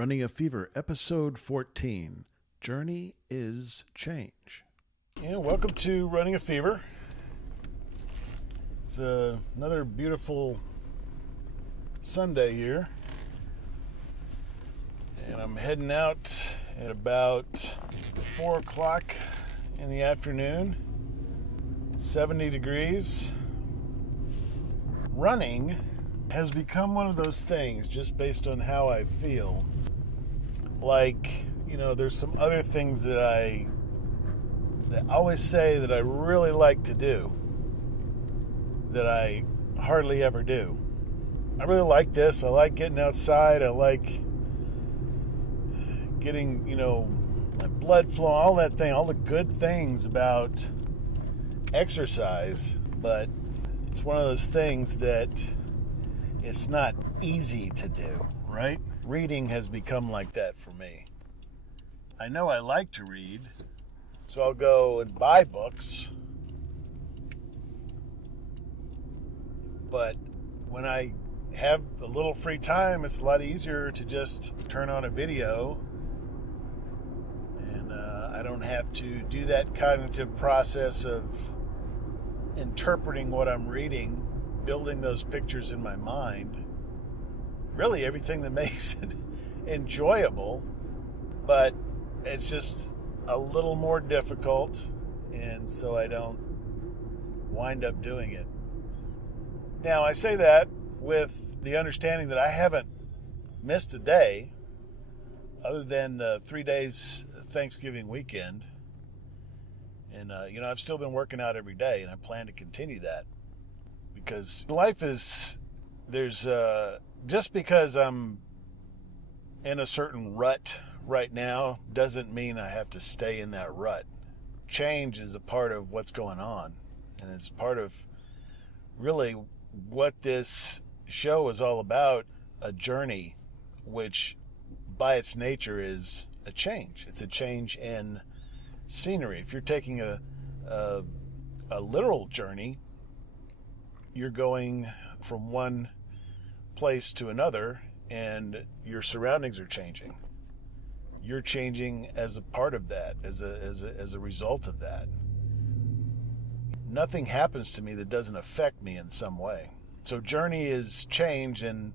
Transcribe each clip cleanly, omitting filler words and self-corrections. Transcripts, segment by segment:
Running a Fever, Episode 14, Journey is Change. Yeah, welcome to Running a Fever. It's another beautiful Sunday here. And I'm heading out at about 4 o'clock in the afternoon. 70 degrees. Running has become one of those things, just based on how I feel. Like, there's some other things that I always say that I really like to do that I hardly ever do. I really like this. I like getting outside. I like getting, my blood flowing, all that thing, all the good things about exercise. But it's one of those things that it's not easy to do, right? Reading has become like that for me. I know I like to read, so I'll go and buy books. But when I have a little free time, it's a lot easier to just turn on a video. And I don't have to do that cognitive process of interpreting what I'm reading, building those pictures in my mind. Really everything that makes it enjoyable, but it's just a little more difficult, and so I don't wind up doing it. Now, I say that with the understanding that I haven't missed a day other than 3 days Thanksgiving weekend. And, I've still been working out every day, and I plan to continue that. Because life is, just because I'm in a certain rut right now doesn't mean I have to stay in that rut. Change is a part of what's going on, and it's part of really what this show is all about, a journey, which by its nature is a change. It's a change in scenery. If you're taking a literal journey, you're going from one place to another, and your surroundings are changing. You're changing as a part of that, as a result of that. Nothing happens to me that doesn't affect me in some way. So journey is change, and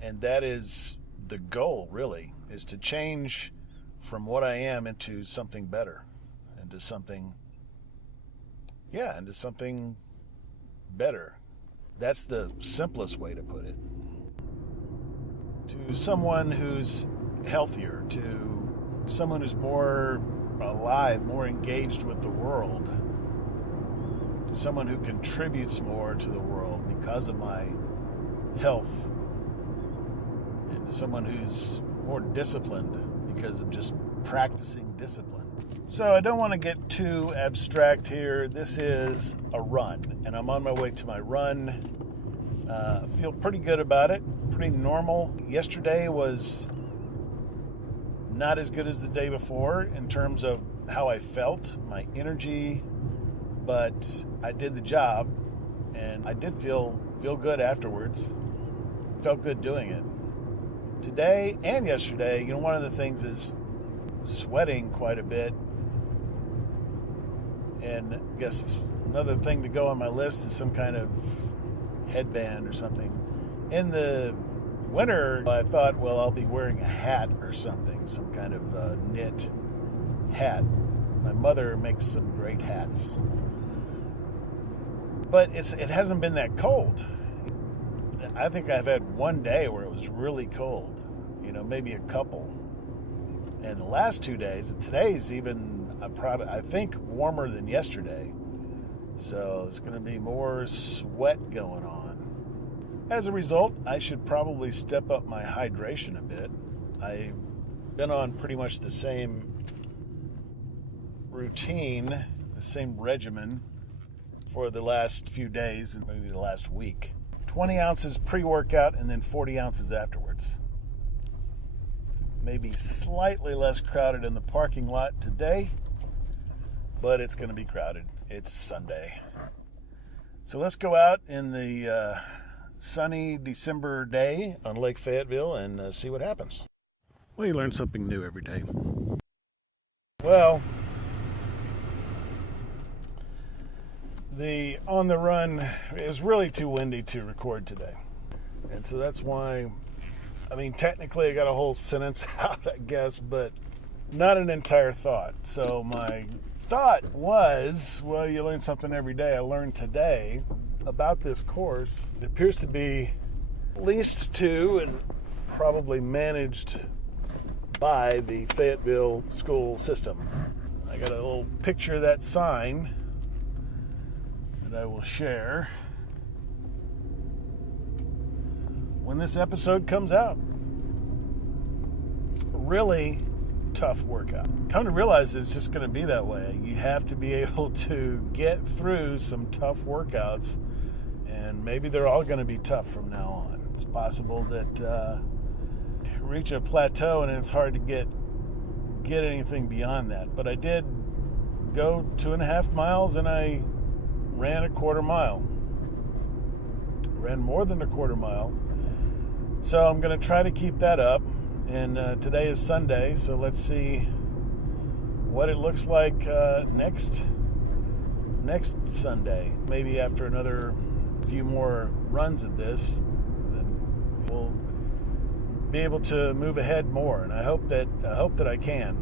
that is the goal, really, is to change from what I am into something better, into something better. That's the simplest way to put it. To someone who's healthier, to someone who's more alive, more engaged with the world, to someone who contributes more to the world because of my health, and to someone who's more disciplined because of just practicing discipline. So I don't want to get too abstract here. This is a run, and I'm on my way to my run. I feel pretty good about it, pretty normal. Yesterday was not as good as the day before in terms of how I felt, my energy, but I did the job, and I did feel good afterwards. Felt good doing it. Today and yesterday, one of the things is sweating quite a bit. And I guess another thing to go on my list is some kind of headband or something. In the winter, I thought, I'll be wearing a hat or something, some kind of knit hat. My mother makes some great hats. But it hasn't been that cold. I think I've had one day where it was really cold, maybe a couple. And the last 2 days, today's even, I think, warmer than yesterday. So it's going to be more sweat going on. As a result, I should probably step up my hydration a bit. I've been on pretty much the same routine, the same regimen for the last few days and maybe the last week. 20 ounces pre-workout and then 40 ounces afterwards. Maybe slightly less crowded in the parking lot today, but it's going to be crowded. It's Sunday. So let's go out in the sunny December day on Lake Fayetteville and see what happens. Well, you learn something new every day. Well, the on the run is really too windy to record today. And so that's why, technically I got a whole sentence out, I guess, but not an entire thought. So my thought was, well, you learn something every day. I learned today about this course. It appears to be leased to and probably managed by the Fayetteville school system. I got a little picture of that sign that I will share when this episode comes out. Really tough workout. Come to realize it's just going to be that way. You have to be able to get through some tough workouts, and maybe they're all going to be tough from now on. It's possible that reach a plateau and it's hard to get anything beyond that. But I did go 2.5 miles and I ran a quarter mile. Ran more than a quarter mile. So I'm going to try to keep that up. And today is Sunday, so let's see what it looks like next Sunday. Maybe after another few more runs of this, then we'll be able to move ahead more. And I hope that I can.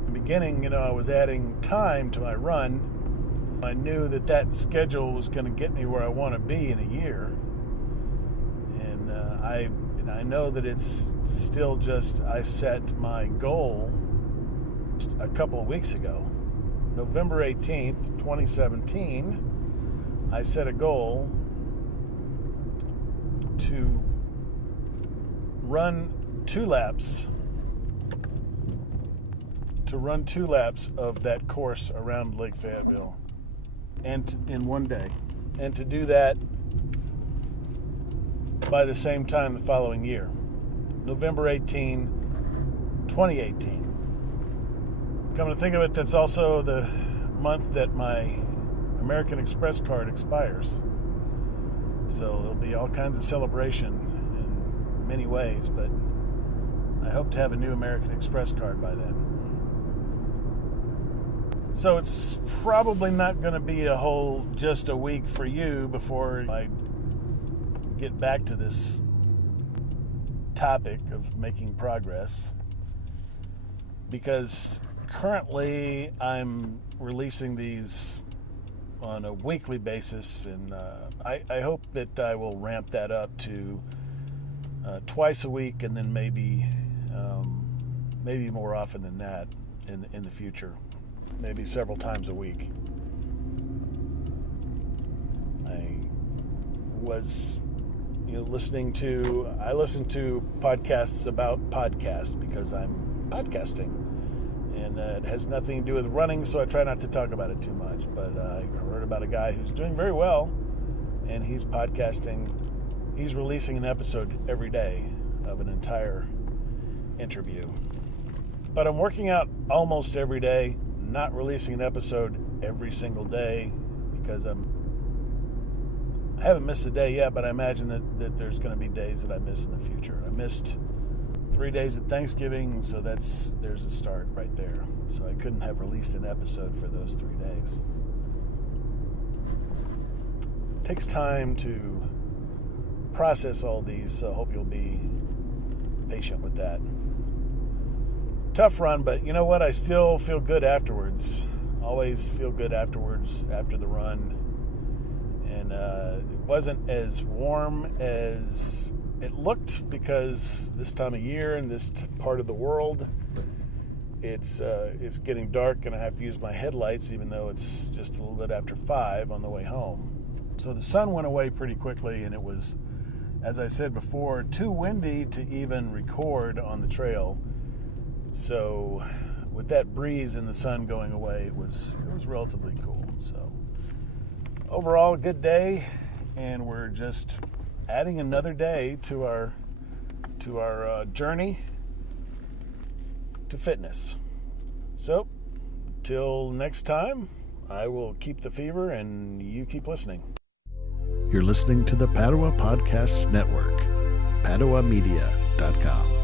In the beginning, I was adding time to my run. I knew that schedule was going to get me where I want to be in a year. And I know that it's still just, I set my goal just a couple of weeks ago. November 18th, 2017, I set a goal to run 2 laps of that course around Lake Fayetteville, and in one day, and to do that by the same time the following year, November 18, 2018. Come to think of it, that's also the month that my American Express card expires. So there'll be all kinds of celebration in many ways, but I hope to have a new American Express card by then. So it's probably not going to be just a week for you before I get back to this topic of making progress, because currently I'm releasing these on a weekly basis, and I hope that I will ramp that up to twice a week, and then maybe more often than that in the future, maybe several times a week. I was listening to podcasts about podcasts because I'm podcasting, and it has nothing to do with running, so I try not to talk about it too much. But I heard about a guy who's doing very well, and he's podcasting. He's releasing an episode every day of an entire interview. But I'm working out almost every day, not releasing an episode every single day, because I haven't missed a day yet, but I imagine that there's going to be days that I miss in the future. I missed 3 days at Thanksgiving, so there's a start right there. So I couldn't have released an episode for those 3 days. It takes time to process all these, so I hope you'll be patient with that. Tough run, but you know what? I still feel good afterwards. Always feel good afterwards, after the run. And it wasn't as warm as it looked, because this time of year in this part of the world, it's getting dark, and I have to use my headlights, even though it's just a little bit after 5 on the way home. So the sun went away pretty quickly, and it was, as I said before, too windy to even record on the trail. So with that breeze and the sun going away, it was relatively cool. So overall, a good day, and we're just adding another day to our journey to fitness. So till next time, I will keep the fever, and you keep listening. You're listening to the Padua Podcasts Network, PaduaMedia.com.